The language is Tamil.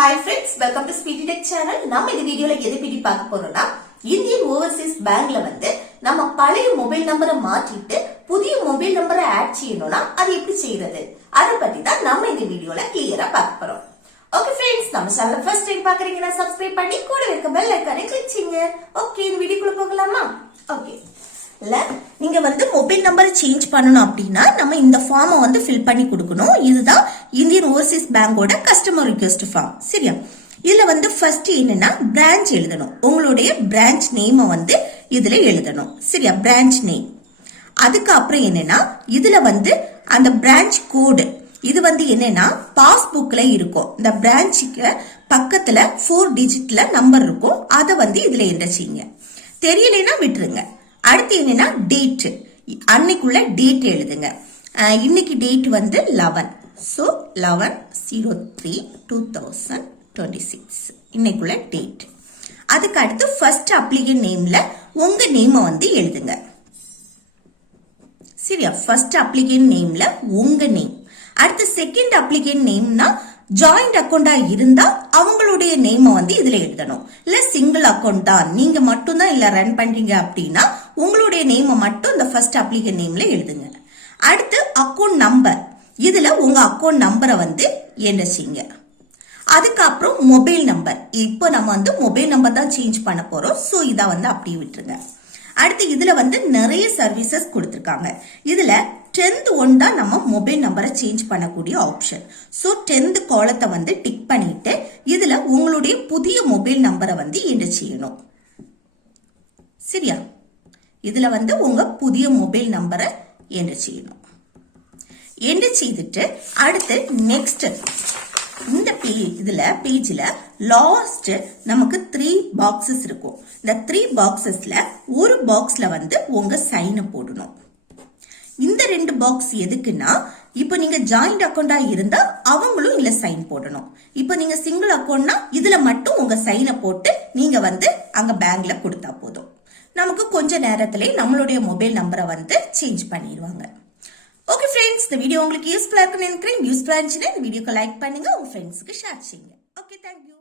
Hi friends, welcome to Speedy Tech channel. நம்ம இந்த வீடியோல எதை பத்தி பார்க்க போறோம்னா இந்தியன் ஓவர்சீஸ் பேங்க்ல நம்ம பழைய மொபைல் நம்பரை மாற்றிட்டு புதிய மொபைல் நம்பரை ஆட் செய்யணும்னா அது எப்படி செய்யறது அதை பத்தி தான் நம்ம இந்த வீடியோல கிளியரா பார்க்க போறோம். ஓகே ஃப்ரெண்ட்ஸ், நம்ம சேனலை ஃபர்ஸ்ட் டைம் பாக்குறீங்கன்னா சப்ஸ்கிரைப் பண்ணி கூட இருக்க பெல் ஐகானை கிளிக் செய்யுங்க. ஓகே, இந்த வீடியோக்குள்ள போகலாமா? ஓகே, நீங்க மொபைல் நம்பரை சேஞ்ச் பண்ணணும் அப்படின்னா நம்ம இந்த ஃபார்மை ஃபில் பண்ணி கொடுக்கணும். இதுதான் இந்தியன் ஓவர்சீஸ் பேங்கோட கஸ்டமர் ரிக்வெஸ்ட் ஃபார்ம். சரியா? இதுல ஃபர்ஸ்ட் என்னன்னா பிரான்ச் எழுதணும். உங்களுடைய பிரான்ச் நேம் இதுல எழுதணும். சரியா? Branch name. அதுக்கு அப்புறம் என்னன்னா இதுல அந்த பிரான்ச் கோடு இது என்னன்னா பாஸ்புக்ல இருக்கும். இந்த பிரான்ச்சுக்கு பக்கத்துல 4 டிஜிட்ல நம்பர் இருக்கும். அதை இதுல என்டர் செய்யுங்க. தெரியலனா விட்டுருங்க. அடுத்து என்னன்னா டேட், அன்னைக்குள்ள டேட் எழுதுங்க. இன்னைக்கு டேட் 11, ஸோ 11/03/2026 இன்னைக்குள்ள டேட். அதுக்கு அடுத்து ஃபர்ஸ்ட் அப்ளிகேஷன் நேம்ல உங்க நேம எழுதுங்க. சரியா? ஃபர்ஸ்ட் அப்ளிகேஷன் நேம்ல உங்க நேம். அடுத்து செகண்ட் அப்ளிகேஷன் நேம்னா ஜாயிண்ட் அக்கௌண்டா இருந்தா அவங்களுடைய நேம இதுல எழுதணும். இல்ல சிங்கிள் அக்கௌண்ட் தான் நீங்க மட்டும் தான் இல்ல ரன் பண்றீங்க அப்படின்னா உங்களுடைய நேம மட்டும் இந்த ஃபர்ஸ்ட் அப்ளிகேஷன் நேம்ல எழுதுங்க. அடுத்து அக்கௌண்ட் நம்பர், இதுல உங்க அக்கௌண்ட் நம்பரை என்டர் செய்யுங்க. அதுக்கப்புறம் மொபைல் நம்பர். இப்போ நம்ம மொபைல் நம்பர் தான் சேஞ்ச் பண்ண போறோம். சோ இத அப்படியே விட்டுருங்க. அடுத்து இதுல நிறைய சர்வீசஸ் கொடுத்திருக்காங்க. இதுல 10th ஒன் தான் நம்ம மொபைல் நம்பரை சேஞ்ச் பண்ணக்கூடிய ஆப்ஷன். சோ 10th காலத்தை டிக் பண்ணிட்டு இதுல உங்களுடைய புதிய மொபைல் நம்பரை என்டர் செய்யணும். சரியா? இதுல உங்க புதிய மொபைல் நம்பரை என்டர் செய்யணும். என்டர் செய்துட்டு அடுத்து நெக்ஸ்ட் இந்த இதுல பேஜ்ல லாஸ்ட் நமக்கு 3 பாக்ஸஸ் இருக்கும். இந்த 3 பாக்ஸஸ்ல ஒரு பாக்ஸ்ல உங்க சைனை போடணும். இந்த 2 பாக்ஸ் எதுக்குன்னா இப்போ நீங்க ஜாயிண்ட் அக்கௌண்டா இருந்தா அவங்களும் இல்ல சைன் போடணும். இப்போ நீங்க சிங்கிள் அக்கௌண்ட்னா இதுல மட்டும் உங்க சைனை போட்டு நீங்க அங்க பேங்க்ல கொடுத்தா போதும். நமக்கு கொஞ்ச நேரத்திலே நம்மளுடைய மொபைல் நம்பரை சேஞ்ச் பண்ணிடுவாங்க. ஓகே ஃப்ரெண்ட்ஸ், இந்த வீடியோ உங்களுக்கு யூஸ்ஃபுல்லா இருக்குன்னு நினைக்கிறேன். யூஸ்ஃபுல்லா இருந்துச்சுன்னா இந்த வீடியோக்கு லைக் பண்ணுங்க, உங்க ஃப்ரெண்ட்ஸ்க்கு ஷேர் செய்யுங்க. Okay, thank you.